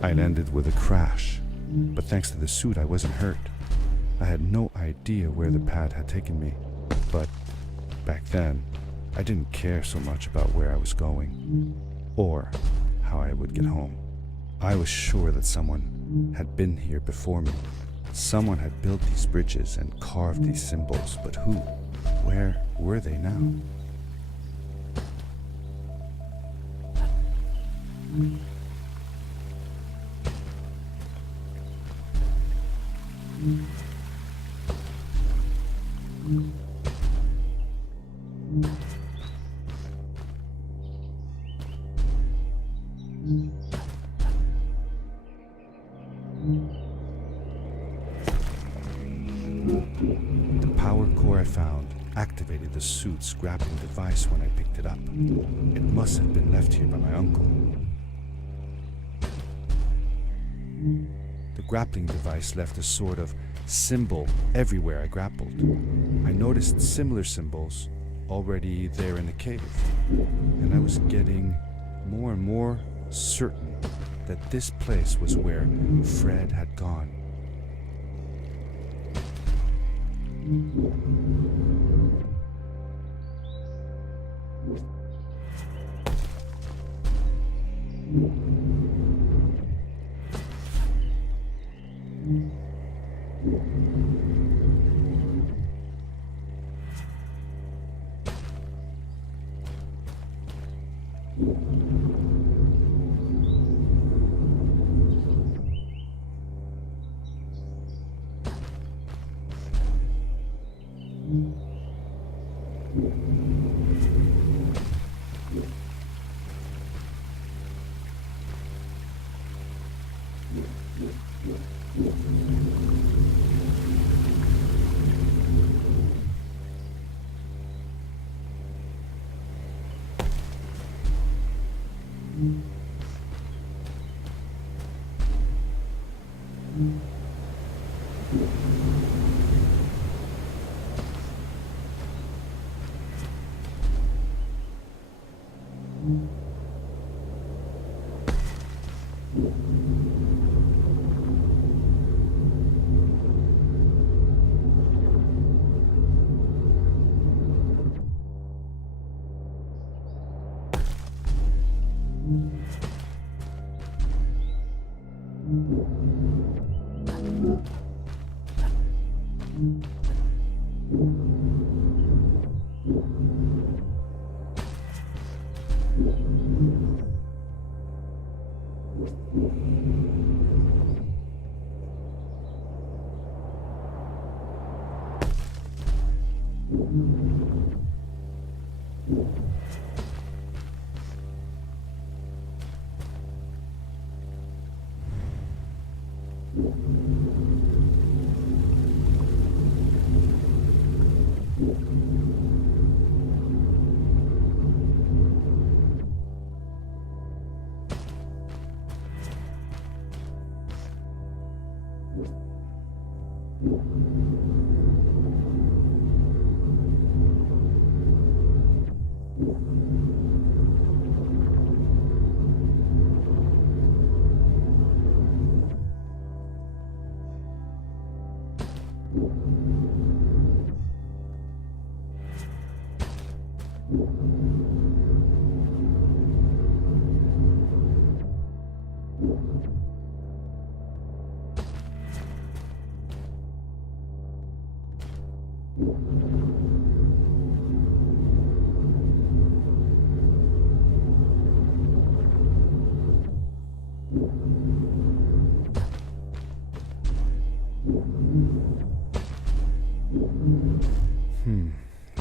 I landed with a crash, but thanks to the suit I wasn't hurt. I had no idea where the pad had taken me, but back then, I didn't care so much about where I was going, or how I would get home. I was sure that someone had been here before me. Someone had built these bridges and carved these symbols, but who? Where were they now? The power core I found activated the suit's grappling device when I picked it up. It must have been left here by my uncle. The grappling device left a sort of symbol everywhere I grappled. I noticed similar symbols already there in the cave, and I was getting more and more certain that this place was where Fred had gone.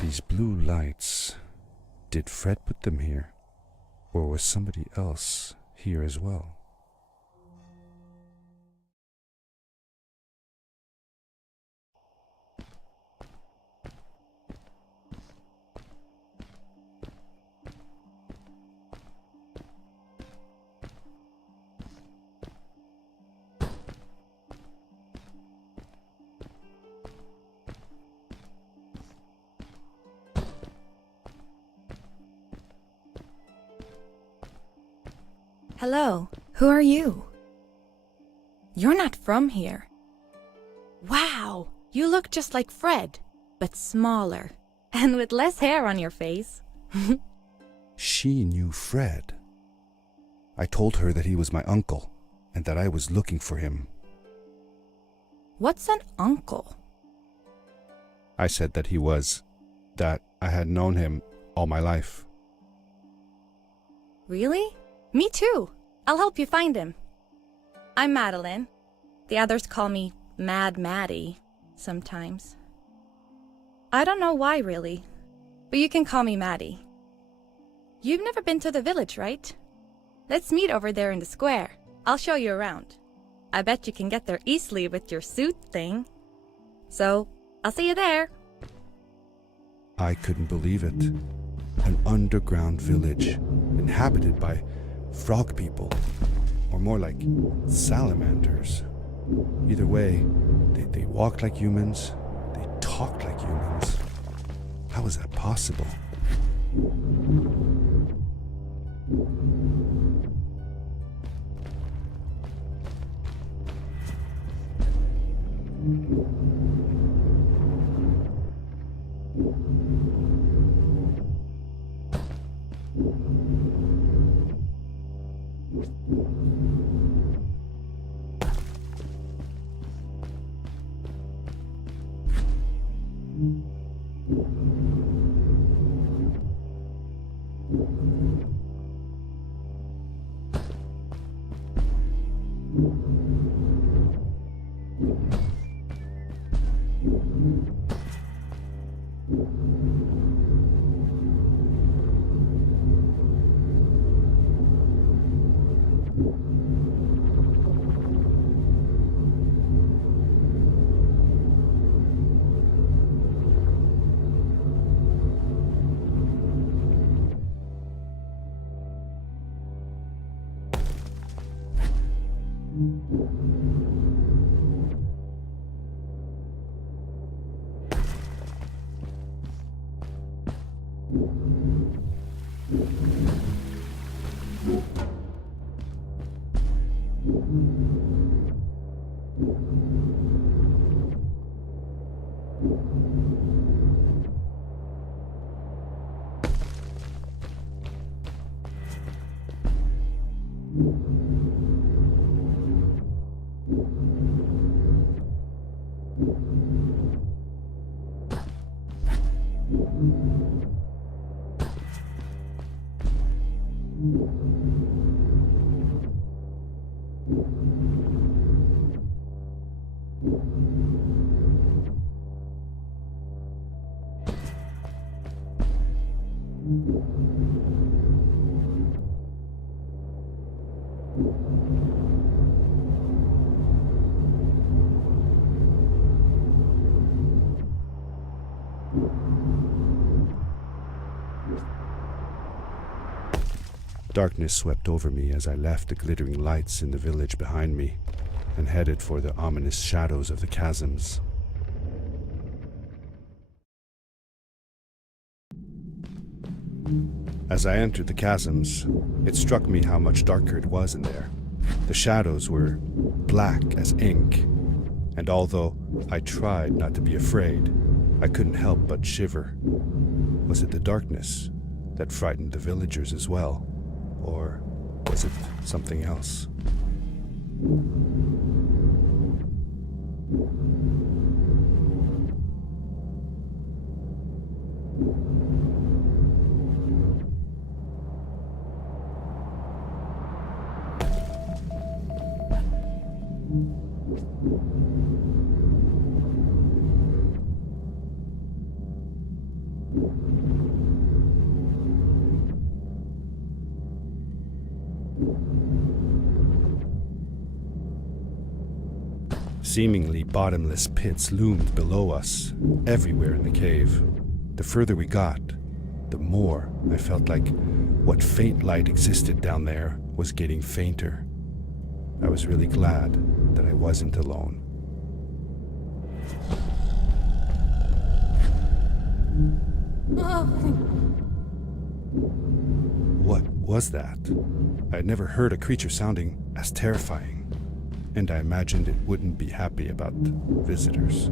These blue lights. Did Fred put them here? Or was somebody else here as well? Hello, who are you? You're not from here. Wow, you look just like Fred, but smaller, and with less hair on your face. She knew Fred. I told her that he was my uncle, and that I was looking for him. What's an uncle? I said that that I had known him all my life. Really? Me too. I'll help you find him. I'm Madeline. The others call me Mad Maddie sometimes. I don't know why, really, but you can call me Maddie. You've never been to the village, right? Let's meet over there in the square. I'll show you around. I bet you can get there easily with your suit thing. So, I'll see you there. I couldn't believe it. An underground village, inhabited by frog people, or more like salamanders. Either way, they walked like humans, they talked like humans. How was that possible? Darkness swept over me as I left the glittering lights in the village behind me and headed for the ominous shadows of the chasms. As I entered the chasms, it struck me how much darker it was in there. The shadows were black as ink, and although I tried not to be afraid, I couldn't help but shiver. Was it the darkness that frightened the villagers as well? Or was it something else? Seemingly bottomless pits loomed below us, everywhere in the cave. The further we got, the more I felt like what faint light existed down there was getting fainter. I was really glad that I wasn't alone. What was that? I had never heard a creature sounding as terrifying. and I imagined it wouldn't be happy about visitors.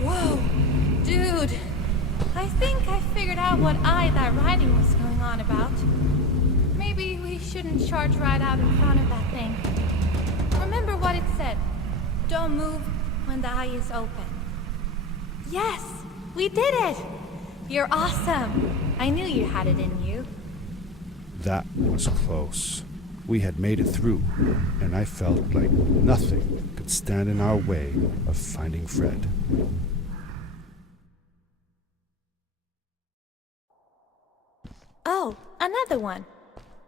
Whoa, dude. I think I figured out what that writing was going on about. Maybe we shouldn't charge right out in front of that thing. Remember what it said. Don't move when the eye is open. Yes, we did it! You're awesome. I knew you had it in you. That was close. We had made it through, and I felt like nothing could stand in our way of finding Fred. Oh, another one.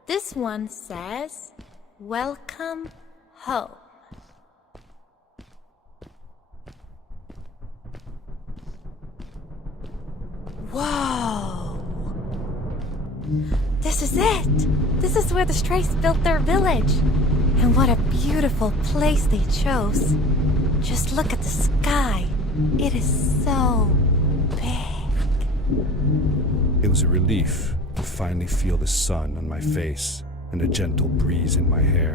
This one says, "Welcome home." Whoa! This is it! This is where the Strays built their village. And what a beautiful place they chose. Just look at the sky. It is so big. It was a relief to finally feel the sun on my face and a gentle breeze in my hair.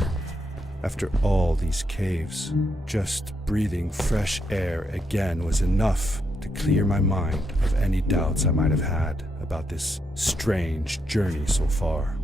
After all these caves, just breathing fresh air again was enough to clear my mind of any doubts I might have had about this strange journey so far.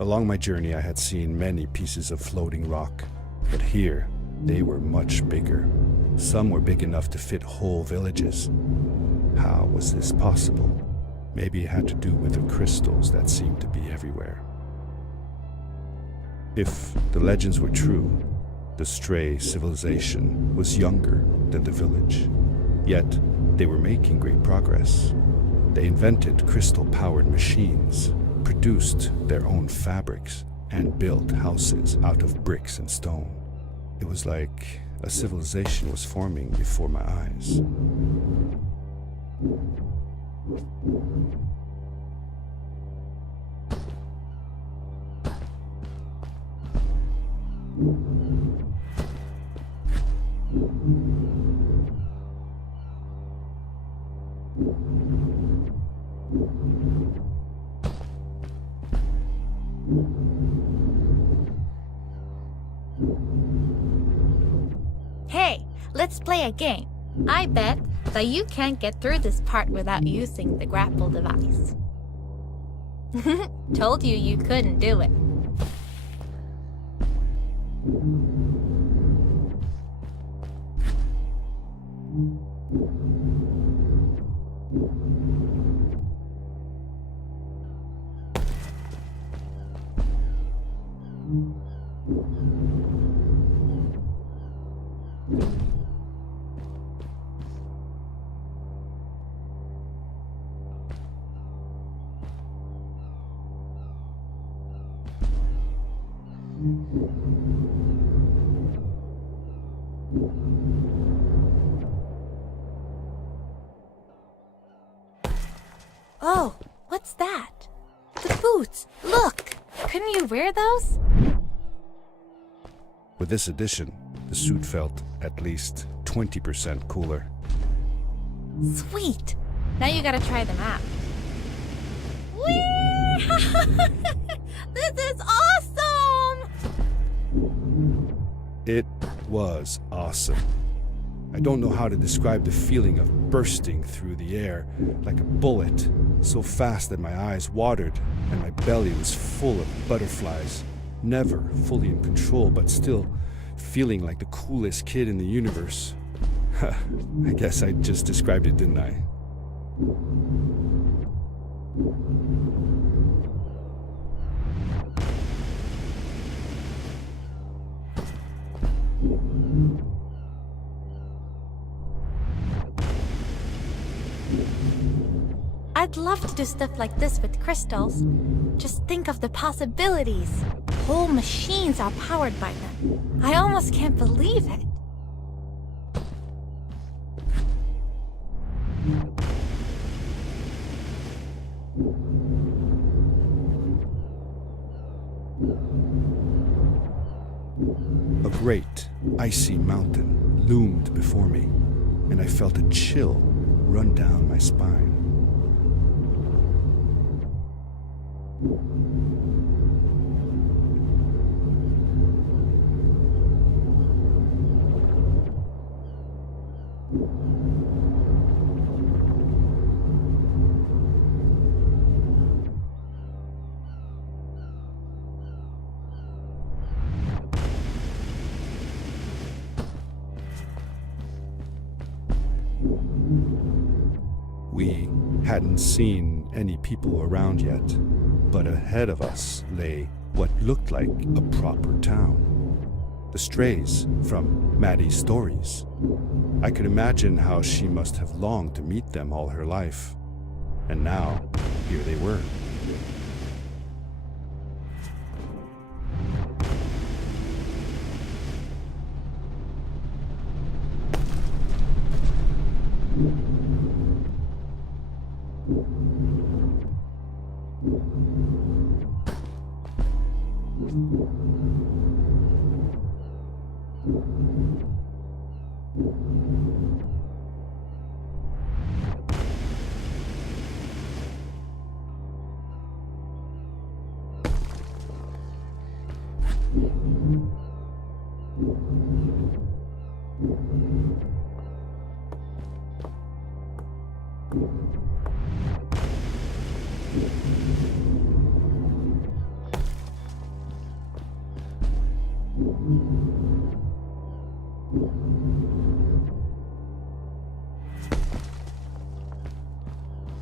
Along my journey, I had seen many pieces of floating rock, but here they were much bigger. Some were big enough to fit whole villages. How was this possible? Maybe it had to do with the crystals that seemed to be everywhere. If the legends were true, the Stray civilization was younger than the village. Yet, they were making great progress. They invented crystal-powered machines, produced their own fabrics, and built houses out of bricks and stone. It was like a civilization was forming before my eyes. Hey, let's play a game. I bet that you can't get through this part without using the grapple device. Told you you couldn't do it. Oh, what's that? The boots! Look! Couldn't you wear those? With this addition, the suit felt at least 20% cooler. Sweet! Now you gotta try the map. Whee! This is awesome! It was awesome. I don't know how to describe the feeling of bursting through the air like a bullet, so fast that my eyes watered and my belly was full of butterflies. Never fully in control, but still feeling like the coolest kid in the universe. I guess I just described it, didn't I? I'd love to do stuff like this with crystals. Just think of the possibilities. Whole machines are powered by them. I almost can't believe it. A great, icy mountain loomed before me, and I felt a chill run down my spine. We hadn't seen any people around yet, but ahead of us lay what looked like a proper town. The strays from Maddie's stories. I could imagine how she must have longed to meet them all her life. And now, here they were.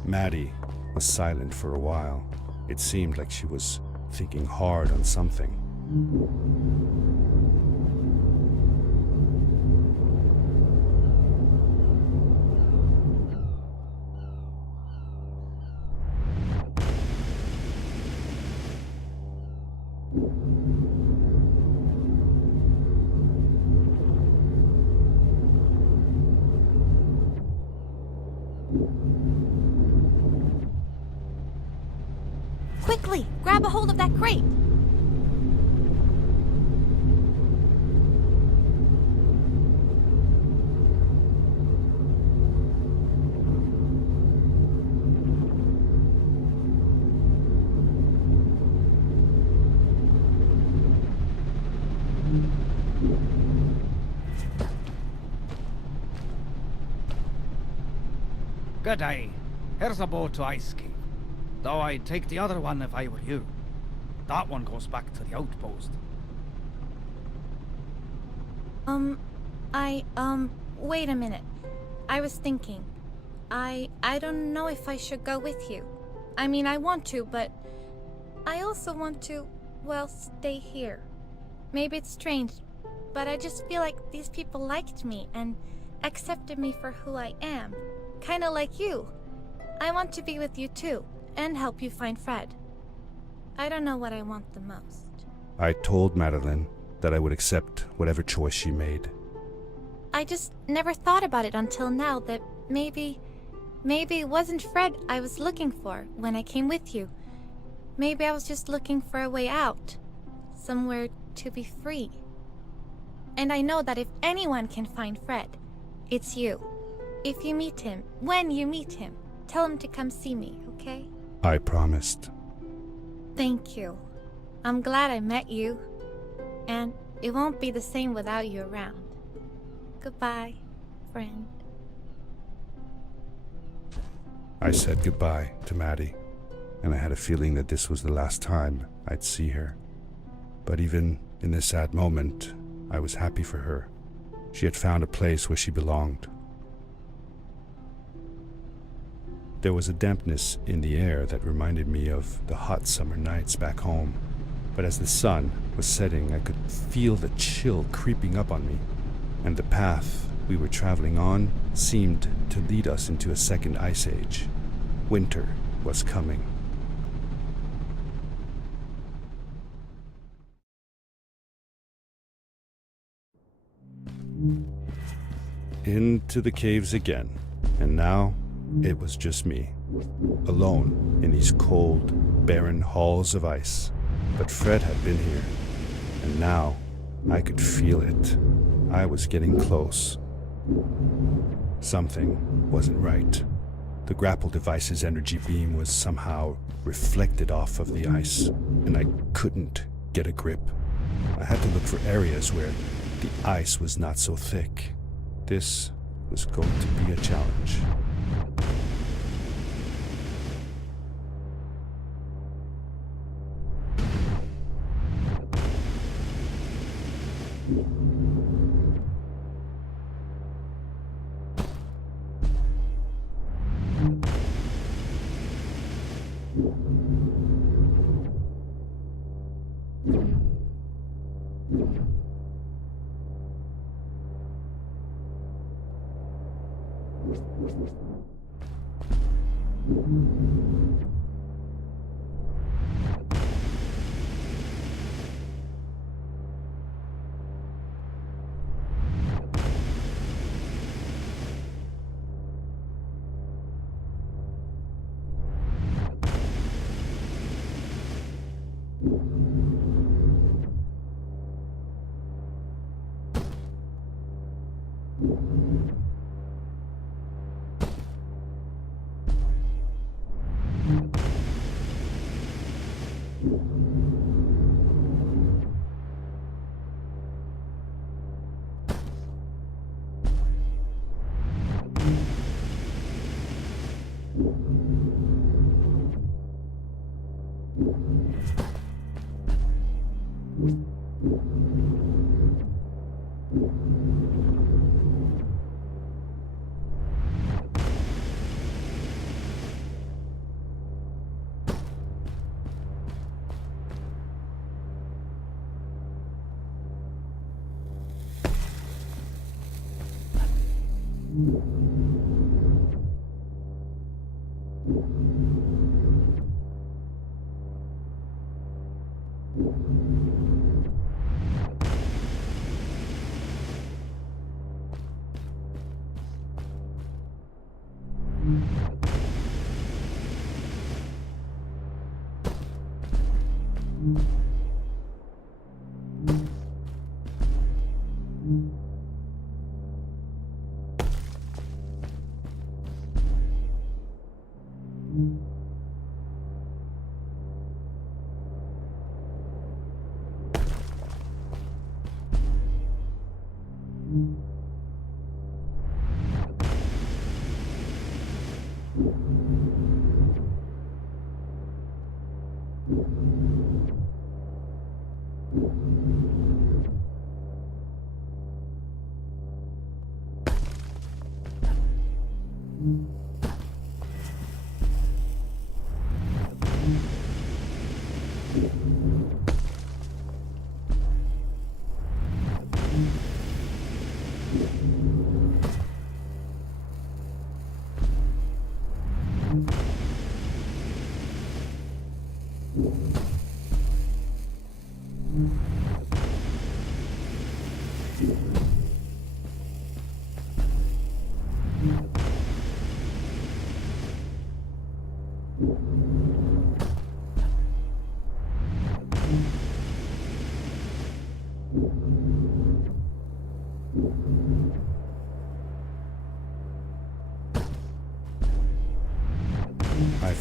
Maddie was silent for a while. It seemed like she was thinking hard on something. Quickly, grab a hold of that crate. Good day. Here's a boat to Ice Cave. Though I'd take the other one if I were you. That one goes back to the outpost. Wait a minute. I was thinking. I don't know if I should go with you. I mean, I want to, but I also want to, well, stay here. Maybe it's strange, but I just feel like these people liked me and accepted me for who I am. Kinda like you. I want to be with you too, and help you find Fred. I don't know what I want the most. I told Madeline that I would accept whatever choice she made. I just never thought about it until now that maybe it wasn't Fred I was looking for when I came with you. Maybe I was just looking for a way out. Somewhere to be free. And I know that if anyone can find Fred, it's you. If you meet him, when you meet him, tell him to come see me, okay? I promised. Thank you. I'm glad I met you. And it won't be the same without you around. Goodbye, friend. I said goodbye to Maddie, and I had a feeling that this was the last time I'd see her. But even in this sad moment, I was happy for her. She had found a place where she belonged. There was a dampness in the air that reminded me of the hot summer nights back home. But as the sun was setting, I could feel the chill creeping up on me, and the path we were traveling on seemed to lead us into a second ice age. Winter was coming. Into the caves again, and now it was just me, alone in these cold, barren halls of ice. But Fred had been here, and now I could feel it. I was getting close. Something wasn't right. The grapple device's energy beam was somehow reflected off of the ice, and I couldn't get a grip. I had to look for areas where the ice was not so thick. This was going to be a challenge.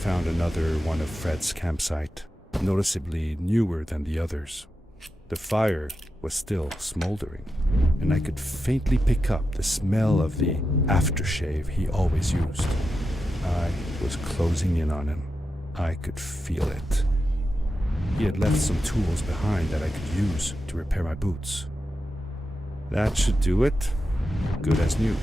found another one of Fred's campsite, noticeably newer than the others. The fire was still smoldering, and I could faintly pick up the smell of the aftershave he always used. I was closing in on him. I could feel it. He had left some tools behind that I could use to repair my boots. That should do it. Good as new.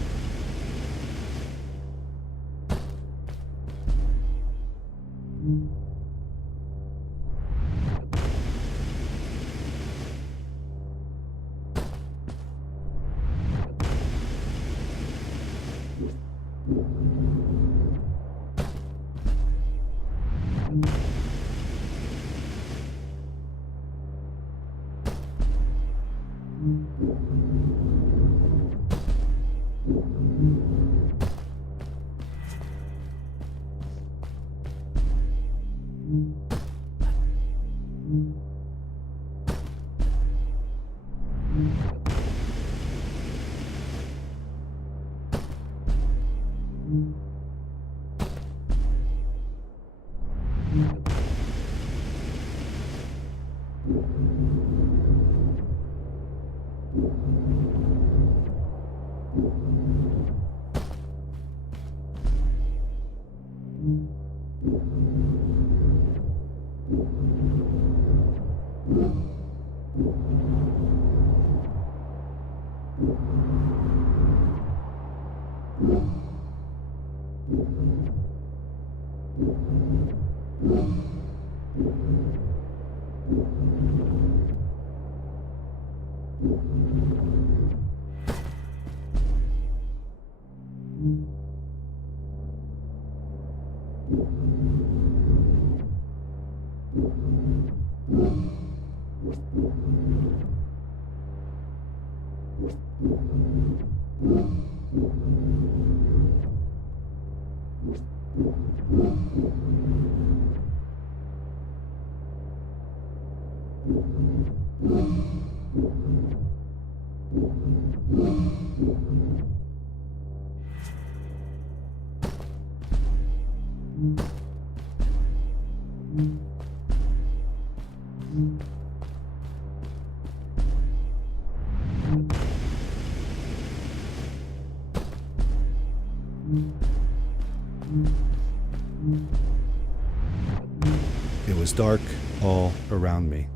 It was dark all around me,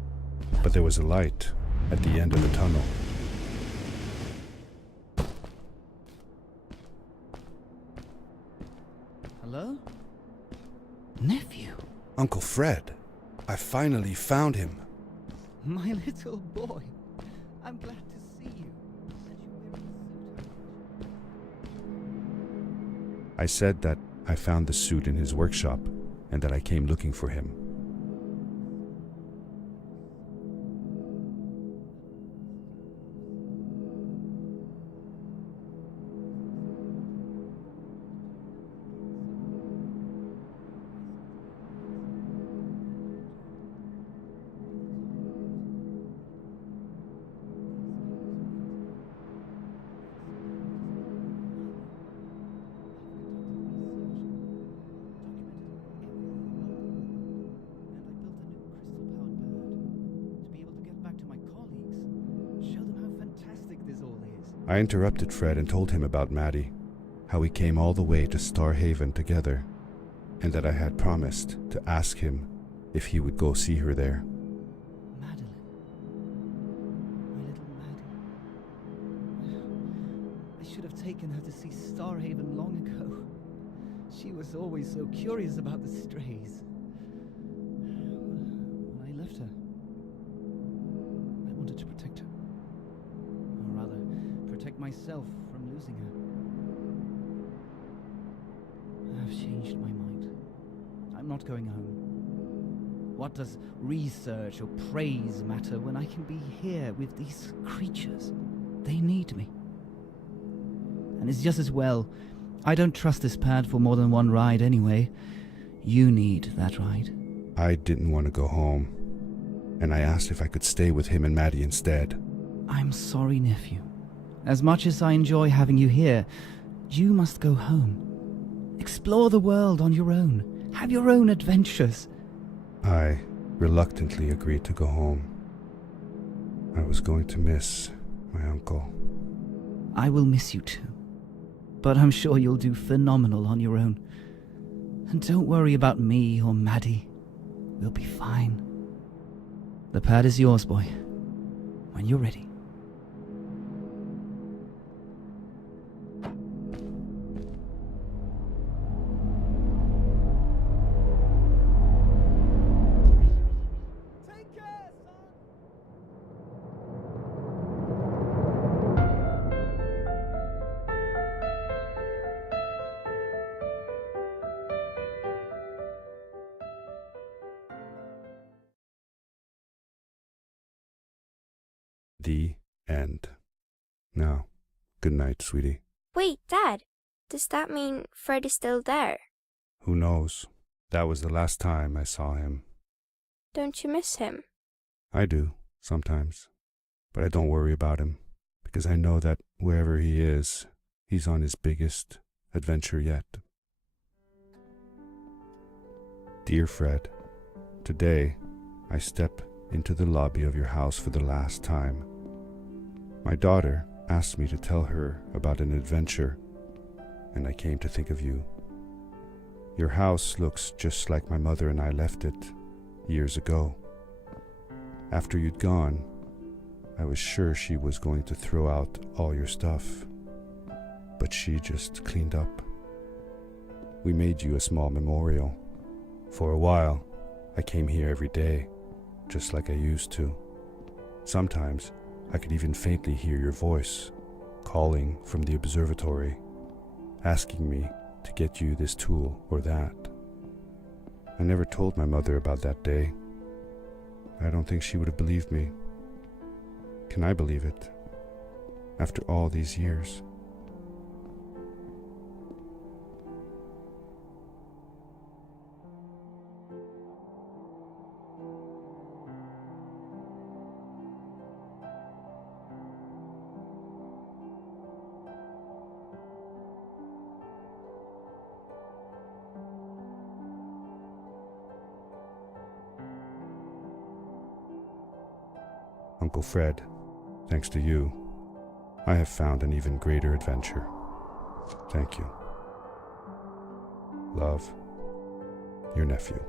but there was a light at the end of the tunnel. Hello? Nephew? Uncle Fred, I finally found him. My little boy. I'm glad to see you. And you're wearing a suit. I said that I found the suit in his workshop and that I came looking for him. I interrupted Fred and told him about Maddie, how we came all the way to Starhaven together, and that I had promised to ask him if he would go see her there. Madeline. My little Maddie. I should have taken her to see Starhaven long ago. She was always so curious about the strays. When I left her, I wanted to protect her. Or rather, protect myself from losing her. I've changed my mind. I'm not going home. What does research or praise matter when I can be here with these creatures? They need me. And it's just as well. I don't trust this pad for more than one ride anyway. You need that ride. I didn't want to go home, and I asked if I could stay with him and Maddie instead. I'm sorry, nephew. As much as I enjoy having you here, you must go home. Explore the world on your own. Have your own adventures. I reluctantly agreed to go home. I was going to miss my uncle. I will miss you too. But I'm sure you'll do phenomenal on your own. And don't worry about me or Maddie. We'll be fine. The pad is yours, boy. When you're ready. The end. Now, good night, sweetie. Wait, Dad. Does that mean Fred is still there? Who knows? That was the last time I saw him. Don't you miss him? I do, sometimes. But I don't worry about him, because I know that wherever he is, he's on his biggest adventure yet. Dear Fred, today I step into the lobby of your house for the last time. My daughter asked me to tell her about an adventure, and I came to think of you. Your house looks just like my mother and I left it years ago. After you'd gone, I was sure she was going to throw out all your stuff, but she just cleaned up. We made you a small memorial. For a while, I came here every day, just like I used to. Sometimes I could even faintly hear your voice, calling from the observatory, asking me to get you this tool or that. I never told my mother about that day. I don't think she would have believed me. Can I believe it? After all these years? Uncle Fred, thanks to you, I have found an even greater adventure. Thank you. Love, your nephew.